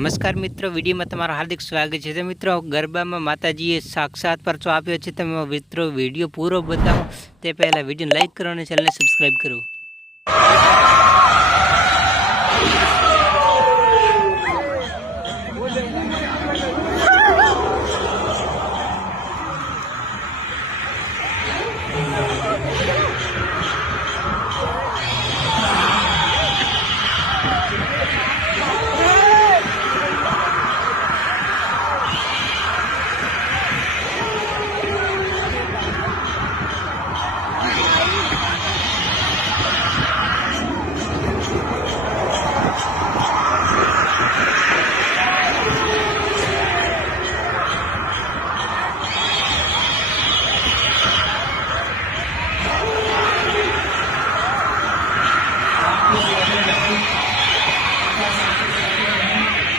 નમસ્કાર મિત્રો, વિડીયોમાં તમારું હાર્દિક સ્વાગત છે। તો મિત્રો, ગરબામાં માતાજીએ સાક્ષાત પરચો આપ્યો છે। તમે મિત્રો વિડીયો પૂરો બતાવો તે પહેલાં વિડીયોને લાઇક કરો અને ચેનલને સબસ્ક્રાઈબ કરો।